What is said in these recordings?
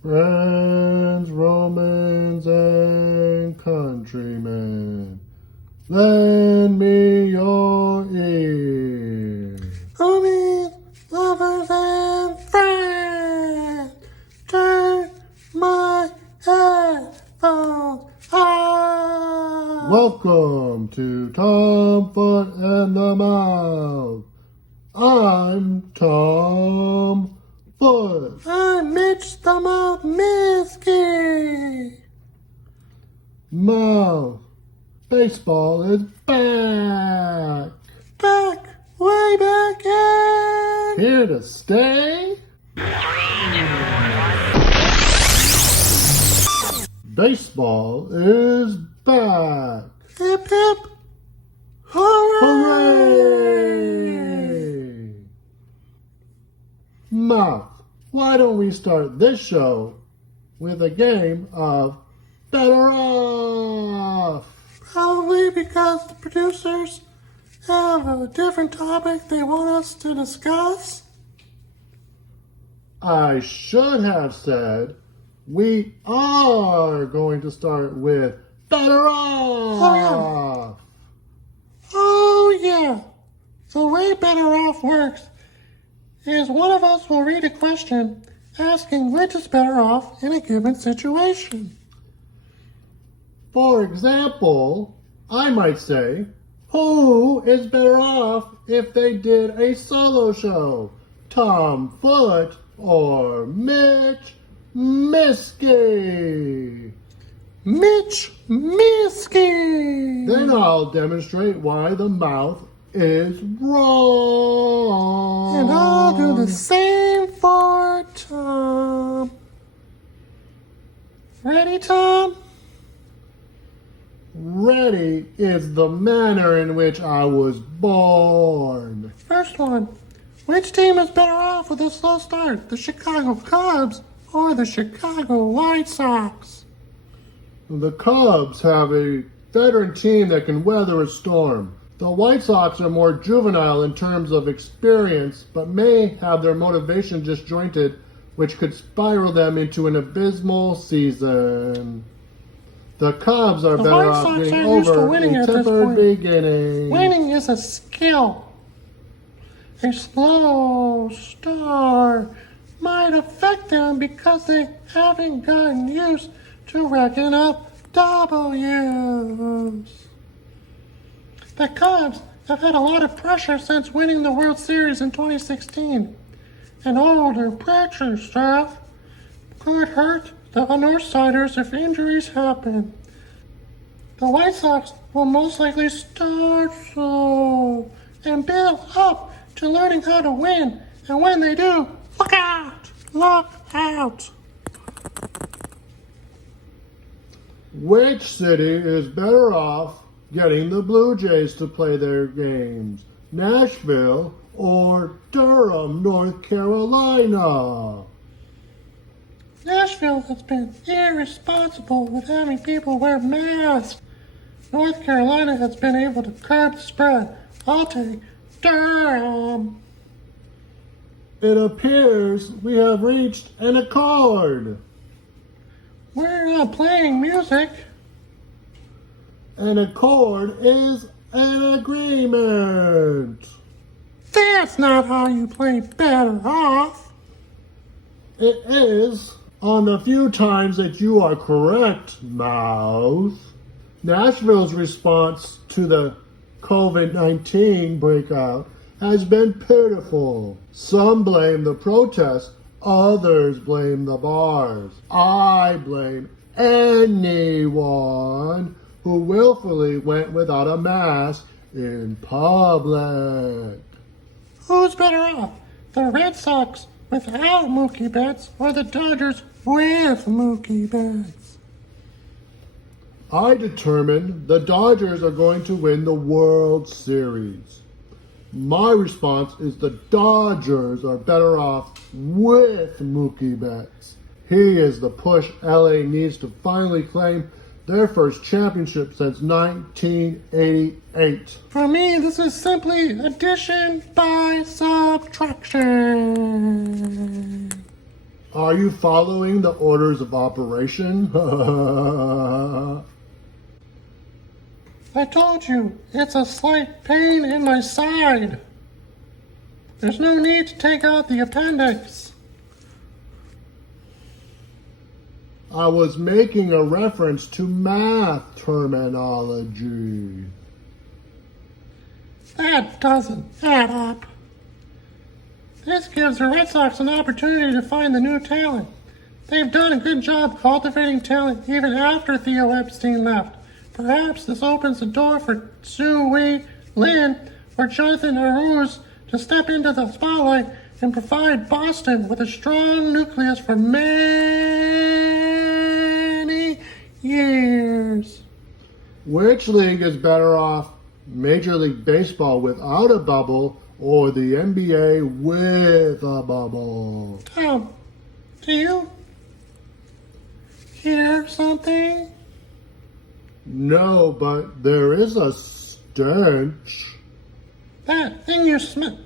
Friends, Romans, and countrymen, lend me your ear. Homies, lovers, and friends, turn my headphones on. Welcome to Tom, Foot, and the Mouth. I'm Tom Foot. I'm Mitch the Mouth Misky. Mouth, baseball is back. Back, way back in. Here to stay. Baseball is back. Hip hip, hooray. Hooray! Mouth, why don't we start this show with a game of Better Off? Probably because the producers have a different topic they want us to discuss. I should have said we are going to start with Better Off. Oh yeah. The way Better Off works is one of us will read a question asking which is better off in a given situation. For example, I might say, who is better off if they did a solo show? Tom Foot or Mitch Misky? Mitch Misky. Then I'll demonstrate why the mouth is wrong. And I'll do the same for Tom. Ready, Tom? Ready is the manner in which I was born. First one. Which team is better off with a slow start? The Chicago Cubs or the Chicago White Sox? The Cubs have a veteran team that can weather a storm. The White Sox are more juvenile in terms of experience, but may have their motivation disjointed, which could spiral them into an abysmal season. The Cubs are better White off Sox getting aren't used to over winning a at this tempered point. beginning. Winning is a skill. A slow start might affect them because they haven't gotten used to racking up W's. The Cubs have had a lot of pressure since winning the World Series in 2016. And all their pitching staff could hurt the Northsiders if injuries happen. The White Sox will most likely start slow and build up to learning how to win. And when they do, look out! Look out! Which city is better off getting the Blue Jays to play their games? Nashville or Durham, North Carolina? Nashville has been irresponsible with having people wear masks. North Carolina has been able to curb the spread. I'll take Durham. It appears we have reached an accord. We're not playing music. An accord is an agreement. That's not how you play Better Off. It is on the few times that you are correct, Mouth. Nashville's response to the COVID-19 breakout has been pitiful. Some blame the protests, others blame the bars. I blame anyone who willfully went without a mask in public. Who's better off? The Red Sox without Mookie Betts or the Dodgers with Mookie Betts? I determined the Dodgers are going to win the World Series. My response is the Dodgers are better off with Mookie Betts. He is the push LA needs to finally claim their first championship since 1988. For me, this is simply addition by subtraction. Are you following the orders of operation? I told you, it's a slight pain in my side. There's no need to take out the appendix. I was making a reference to math terminology. That doesn't add up. This gives the Red Sox an opportunity to find the new talent. They've done a good job cultivating talent even after Theo Epstein left. Perhaps this opens the door for Sue Wee Lin or Jonathan Aruz to step into the spotlight and provide Boston with a strong nucleus for many years. Which league is better off, Major League Baseball without a bubble or the NBA with a bubble? Tom, do you hear something? No, but there is a stench. That thing you smell?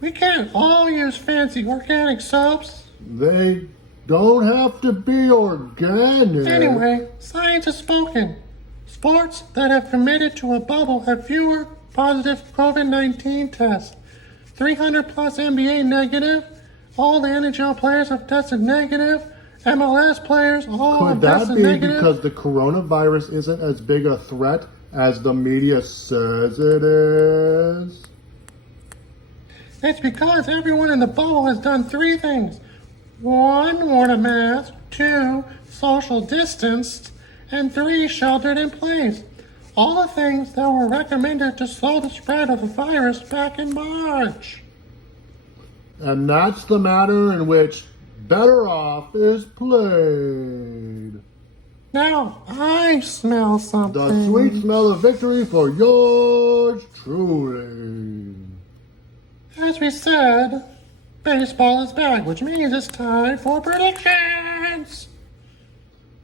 We can't all use fancy organic soaps. They don't have to be organic. Anyway, science has spoken. Sports that have committed to a bubble have fewer positive COVID-19 tests. 300 plus NBA negative. All the NHL players have tested negative. MLS players all Could have that tested be negative. because the coronavirus isn't as big a threat as the media says it is? It's because everyone in the bubble has done three things. 1, worn a mask. 2, social distanced. And 3, sheltered in place. All the things that were recommended to slow the spread of the virus back in March. And that's the matter in which Better Off is played. Now I smell something. The sweet smell of victory for yours truly. As we said, baseball is back, which means it's time for predictions.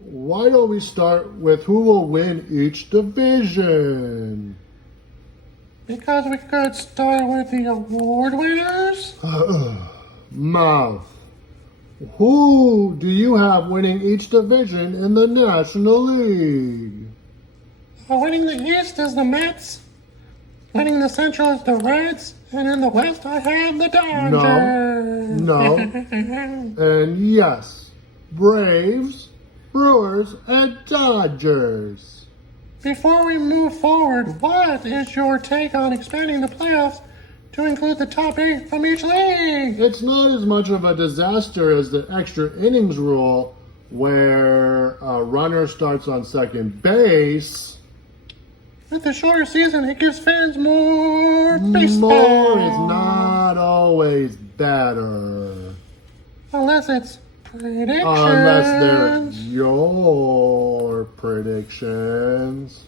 Why don't we start with who will win each division? Because we could start with the award winners. Mouth. Who do you have winning each division in the National League? Winning the East is the Mets. Winning the Central is the Reds. And in the West, I have the Dodgers. No. And yes, Braves, Brewers, and Dodgers. Before we move forward, what is your take on expanding the playoffs to include the top 8 from each league? It's not as much of a disaster as the extra innings rule where a runner starts on second base. With the shorter season, it gives fans more baseball. More is not always better. Unless it's predictions. Unless they're your predictions.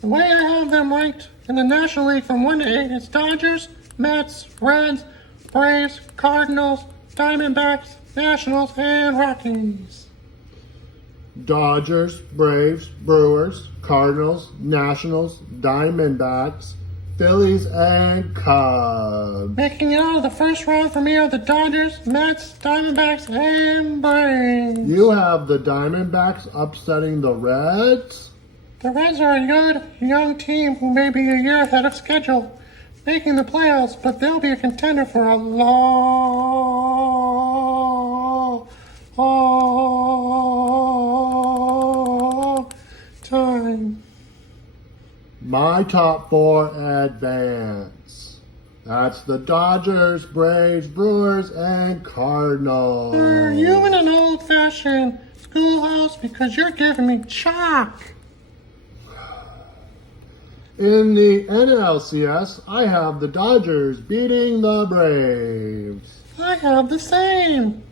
The way I have them ranked in the National League from 1 to 8 is Dodgers, Mets, Reds, Braves, Cardinals, Diamondbacks, Nationals, and Rockies. Dodgers, Braves, Brewers, Cardinals, Nationals, Diamondbacks, Phillies, and Cubs. Making it out of the first round for me are the Dodgers, Mets, Diamondbacks, and Braves. You have the Diamondbacks upsetting the Reds? The Reds are a good, young team who may be a year ahead of schedule, making the playoffs, but they'll be a contender for a long time. My top 4 advance. That's the Dodgers, Braves, Brewers, and Cardinals. Are you in an old-fashioned schoolhouse because you're giving me chalk? In the NLCS, I have the Dodgers beating the Braves. I have the same.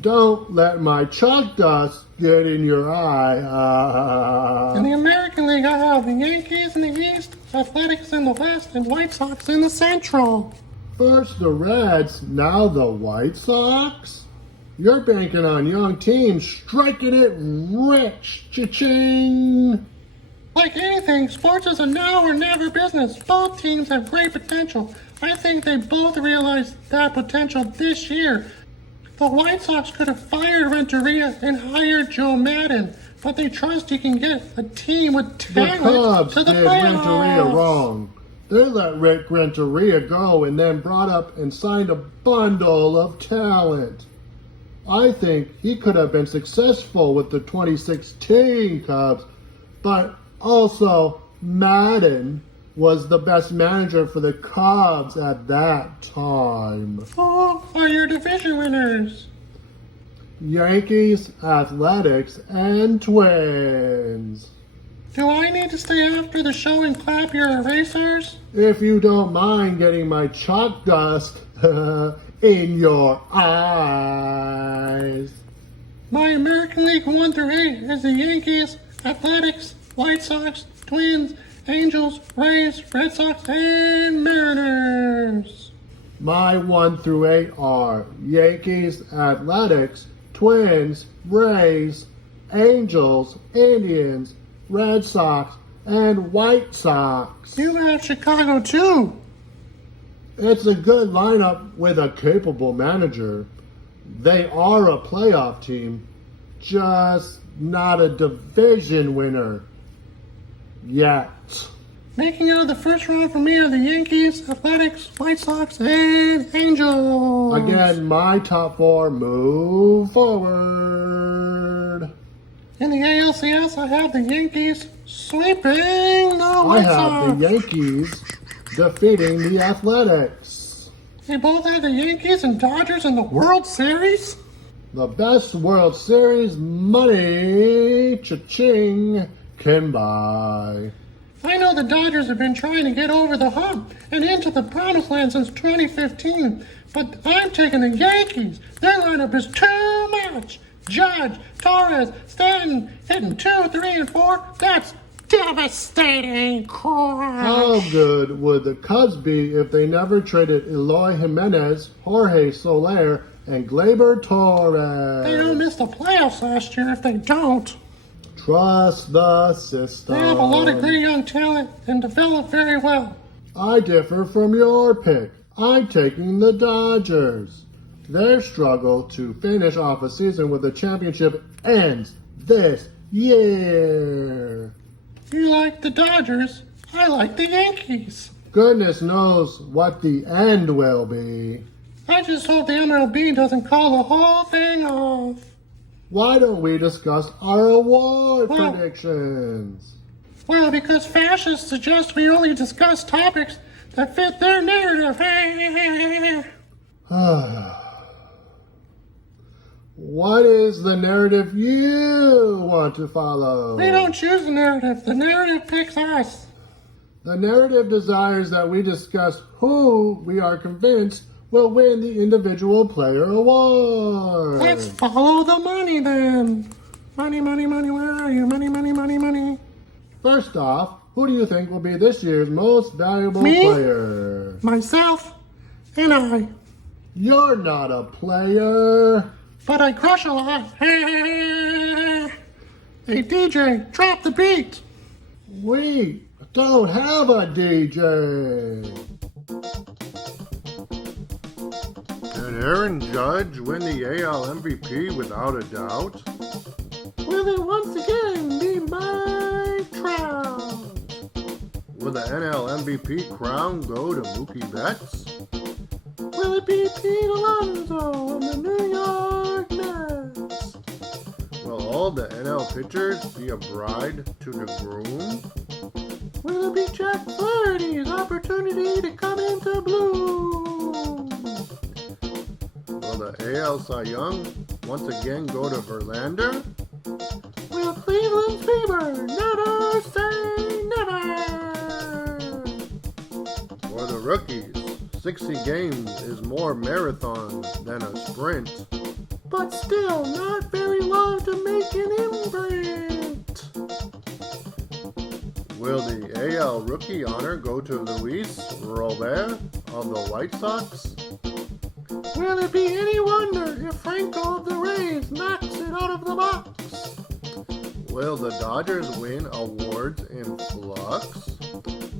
Don't let my chalk dust get in your eye. In the American League, I have the Yankees in the East, Athletics in the West, and White Sox in the Central. First the Reds, now the White Sox? You're banking on young teams striking it rich. Cha-ching! Like anything, sports is a now or never business. Both teams have great potential. I think they both realized that potential this year. The White Sox could have fired Renteria and hired Joe Madden, but they trust he can get a team with The talent Cubs to the did playoffs. Renteria wrong. They let Rick Renteria go and then brought up and signed a bundle of talent. I think he could have been successful with the 2016 Cubs, but also Madden was the best manager for the Cubs at that time. Who are your division winners? Yankees, Athletics, and Twins. Do I need to stay after the show and clap your erasers? If you don't mind getting my chalk dust in your eyes. My American League 1 through 8 is the Yankees, Athletics, White Sox, Twins, Angels, Rays, Red Sox, and Mariners. My 1 through 8 are Yankees, Athletics, Twins, Rays, Angels, Indians, Red Sox, and White Sox. You have Chicago too. It's a good lineup with a capable manager. They are a playoff team, just not a division winner yet. Making out of the first round for me are the Yankees, Athletics, White Sox, and Angels. Again, my top 4 move forward. In the ALCS, I have the Yankees sweeping the I White have Sox. the Yankees defeating the Athletics. They both had the Yankees and Dodgers in the World Series. The best World Series money cha-ching can buy. I know the Dodgers have been trying to get over the hump and into the promised land since 2015, but I'm taking the Yankees. Their lineup is too much. Judge, Torres, Stanton, hitting 2, 3, and 4. That's devastating crap. How good would the Cubs be if they never traded Eloy Jimenez, Jorge Soler, and Gleyber Torres? They don't miss the playoffs last year if they don't. Trust the system. They have a lot of great young talent and develop very well. I differ from your pick. I'm taking the Dodgers. Their struggle to finish off a season with a championship ends this year. You like the Dodgers, I like the Yankees. Goodness knows what the end will be. I just hope the MLB doesn't call the whole thing off. Why don't we discuss our award Well- predictions? Well, because fascists suggest we only discuss topics that fit their narrative. What is the narrative you want to follow? We don't choose the narrative. The narrative picks us. The narrative desires that we discuss who we are convinced will win the individual player award. Let's follow the money then. Money, money, money, where are you? Money, money, money, money. First off, who do you think will be this year's most valuable Me? player? Myself and I. You're not a player. But I crush a lot. Hey, DJ, drop the beat. We don't have a DJ. Did Aaron Judge win the AL MVP without a doubt? Will it once again be my Trout? Will the NL MVP crown go to Mookie Betts? Will it be Pete Alonso of the New York Mets? Will all the NL pitchers be a bride to the groom? Will it be Jack Flaherty's opportunity to come into bloom? Will the AL Cy Young once again go to Verlander? Will Cleveland's fever never say never? For the rookies, 60 games is more marathon than a sprint. But still not very long to make an imprint. Will the AL rookie honor go to Luis Robert of the White Sox? Will it be any wonder if Franco of the Rays knocks it out of the box? Will the Dodgers win awards in flux?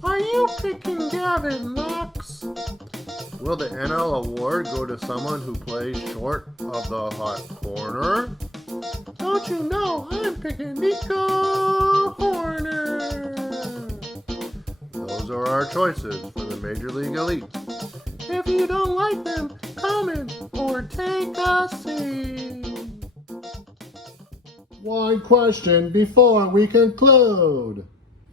Are you picking Gavin Lux? Will the NL award go to someone who plays short of the hot corner? Don't you know I'm picking Nico Horner? Those are our choices for the Major League Elite. If you don't like them, comment or take a seat. One question before we conclude.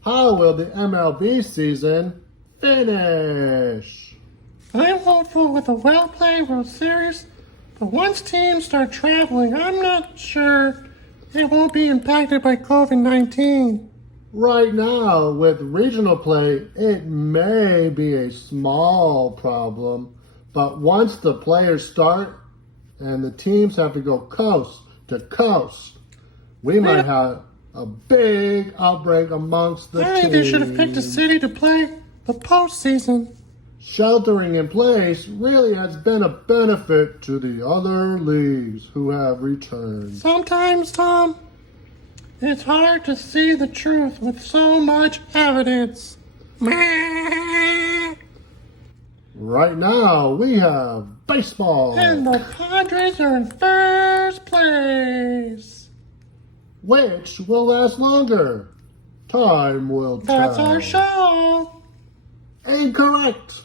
How will the MLB season finish? I'm hopeful with a well-played World Series, but once teams start traveling, I'm not sure it won't be impacted by COVID-19. Right now, with regional play, it may be a small problem, but once the players start and the teams have to go coast to coast, we might have a big outbreak amongst the I teams. think they should have picked a city to play the postseason. Sheltering in place really has been a benefit to the other leagues who have returned. Sometimes, Tom, it's hard to see the truth with so much evidence. Right now, we have baseball, And the Padres are in first place. which will last longer. Time will tell. That's our show. Incorrect.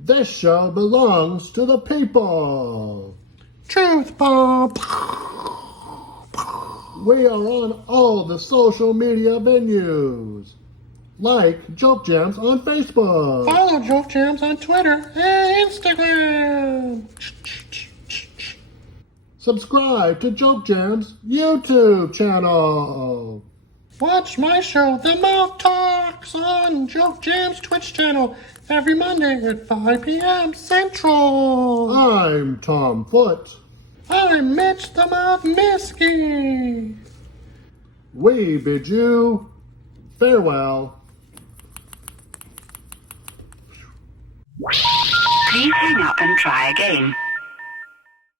This show belongs to the people. Truth bomb. We are on all the social media venues, like Joke Jams on Facebook. Follow Joke Jams on Twitter and Instagram. Subscribe to Joke Jam's YouTube channel. Watch my show, The Mouth Talks, on Joke Jam's Twitch channel every Monday at 5 p.m. Central. I'm Tom Foot. I'm Mitch the Mouth Misky. We bid you farewell. Please hang up and try again.